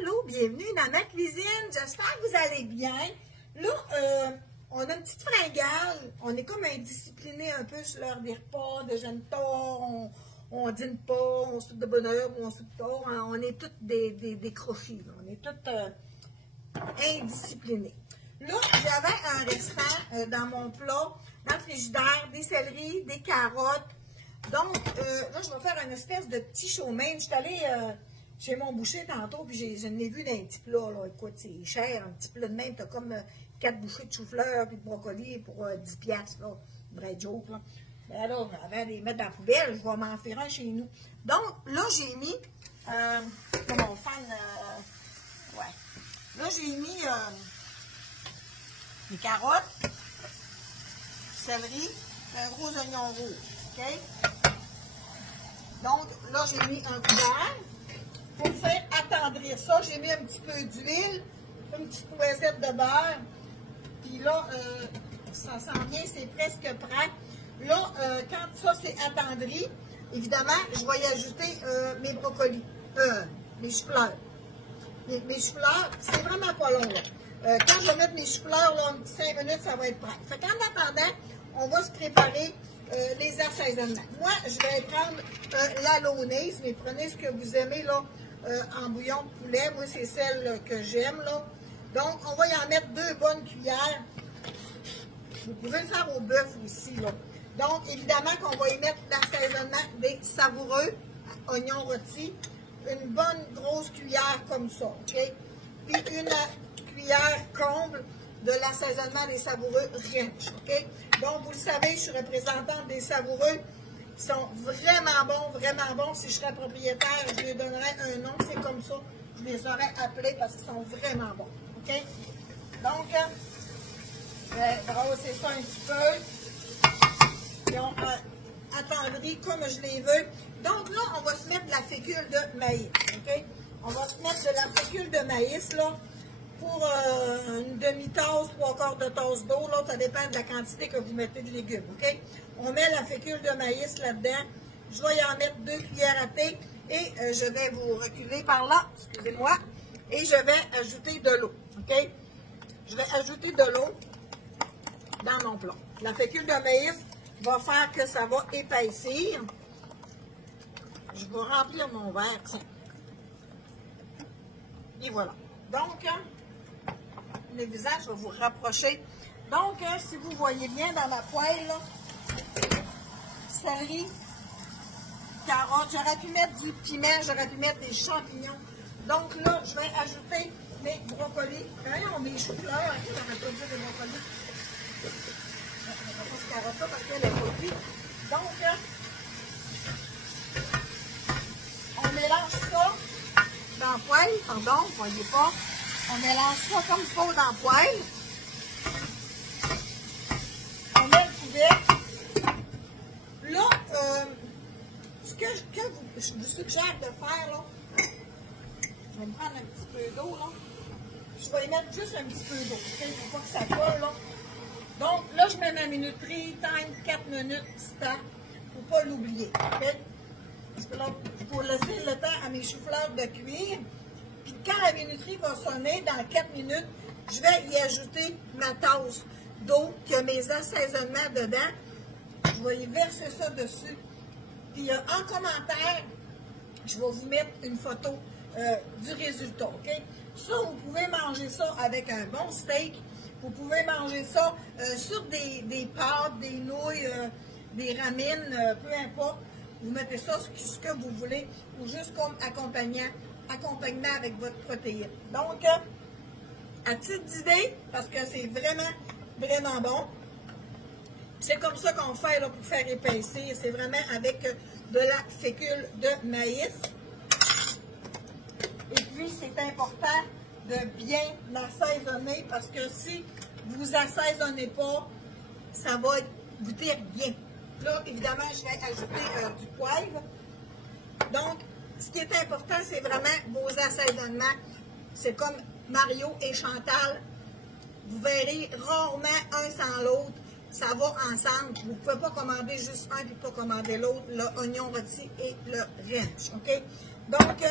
Allô, bienvenue dans ma cuisine. J'espère que vous allez bien. Là, on a une petite fringale. On est comme indisciplinés un peu sur l'heure des repas, déjeune tard, on dîne pas, on soupe de bonne heure ou on soupe tard. On est toutes des crochis. On est toutes indisciplinés. Là, j'avais un restant dans mon plat, dans le frigidaire, des céleris, des carottes. Donc, là, je vais faire une espèce de petit chaumain. Je suis allée chez mon boucher tantôt, puis je l'ai vu dans un petit plat. Là. Écoute, c'est cher, un petit plat de même. Tu as comme 4 bouchées de chou-fleur puis de brocoli pour 10 piastres, là. Vrai joke, là. Ben là, avant de les mettre dans la poubelle, je vais m'en faire un chez nous. Donc, là, j'ai mis, pour mon fan, ouais. Là, j'ai mis les carottes, céleri, un gros oignon rouge, OK? Donc, là, j'ai mis un couvert. Pour faire attendrir ça, j'ai mis un petit peu d'huile, une petite noisette de beurre. Puis là, ça sent bien, c'est presque prêt. Là, quand ça c'est attendri, évidemment, je vais y ajouter mes brocolis, mes choux-fleurs. Mes choux-fleurs, c'est vraiment pas long, là. Quand je vais mettre mes choux-fleurs, là, un petit 5 minutes, ça va être prêt. Fait qu'en attendant, on va se préparer les assaisonnements. Moi, je vais prendre la launaise, mais prenez ce que vous aimez, là, en bouillon de poulet. Moi, c'est celle que j'aime, là. Donc, on va y en mettre 2 bonnes cuillères. Vous pouvez le faire au bœuf aussi, là. Donc, évidemment qu'on va y mettre l'assaisonnement des savoureux, oignons rôtis, une bonne grosse cuillère comme ça, OK? Puis une cuillère comble de l'assaisonnement des savoureux ranch, OK? Donc, vous le savez, je suis représentante des savoureux. Ils sont vraiment bons, vraiment bons. Si je serais propriétaire, je leur donnerais un nom. C'est comme ça. Je les aurais appelés parce qu'ils sont vraiment bons, OK? Donc, brasser ça un petit peu. Ils ont attendri comme je les veux. Donc là, on va se mettre de la fécule de maïs, OK? On va se mettre de la fécule de maïs, là, pour une demi-tasse, 3/4 de tasse d'eau, là, ça dépend de la quantité que vous mettez de légumes, OK? On met la fécule de maïs là-dedans. Je vais y en mettre 2 cuillères à thé et je vais vous reculer par là, excusez-moi, et je vais ajouter de l'eau, OK? Je vais ajouter de l'eau dans mon plat. La fécule de maïs va faire que ça va épaissir. Je vais remplir mon verre, tiens. Et voilà. Donc, le visage, je vais vous rapprocher. Donc, si vous voyez bien dans ma poêle, là, céleri, carottes, j'aurais pu mettre du piment, j'aurais pu mettre des champignons. Donc là, je vais ajouter mes brocolis. Voyons, mes choux-fleurs. J'aurais pas dit des brocolis. Je ne vais pas ce carotte-là parce qu'elle est pas cuite. Donc, on mélange ça dans la poêle. Pardon, vous ne voyez pas. On mélange ça comme il faut dans la poêle. On met le couvercle. Là, ce que je vous suggère de faire, là, je vais me prendre un petit peu d'eau, là. Je vais y mettre juste un petit peu d'eau, OK? Il ne faut pas que ça colle, là. Donc, là, je mets ma minuterie, time 4 minutes, start. Il ne faut pas l'oublier, OK? Parce que là, il faut laisser le temps à mes choux-fleurs de cuire. Puis quand la minuterie va sonner, dans 4 minutes, je vais y ajouter ma tasse d'eau qui a mes assaisonnements dedans. Je vais y verser ça dessus. Puis en commentaire, je vais vous mettre une photo du résultat, OK? Ça, vous pouvez manger ça avec un bon steak. Vous pouvez manger ça sur des pâtes, des nouilles, des ramines, peu importe. Vous mettez ça ce que vous voulez ou juste comme accompagnement avec votre protéine. Donc, à titre d'idée, parce que c'est vraiment, vraiment bon. C'est comme ça qu'on fait là, pour faire épaissir. C'est vraiment avec de la fécule de maïs. Et puis, c'est important de bien assaisonner parce que si vous assaisonnez pas, ça va goûter rien. Là, évidemment, je vais ajouter du poivre. Donc, ce qui est important, c'est vraiment vos assaisonnements. C'est comme Mario et Chantal. Vous verrez rarement un sans l'autre. Ça va ensemble. Vous ne pouvez pas commander juste un et pas commander l'autre, le oignon rôti et le ranch. OK? Donc,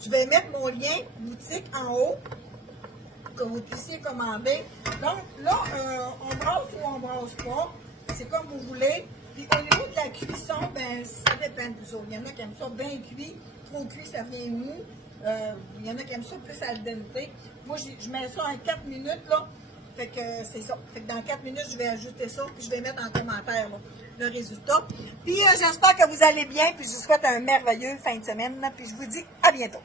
Je vais mettre mon lien boutique en haut, que vous puissiez commander. Donc là, on brasse ou on brasse pas. C'est comme vous voulez. Puis au niveau de la cuisson, ben ça dépend de vous autres. Il y en a qui aiment ça bien cuit. Trop cuit, ça vient mou. Il y en a qui aiment ça plus al dente. Moi, je mets ça en 4 minutes, là. Fait que c'est ça. Fait que dans 4 minutes, je vais ajouter ça. Puis je vais mettre en commentaire, là, le résultat. Puis j'espère que vous allez bien. Puis je vous souhaite un merveilleux fin de semaine. Puis je vous dis à bientôt.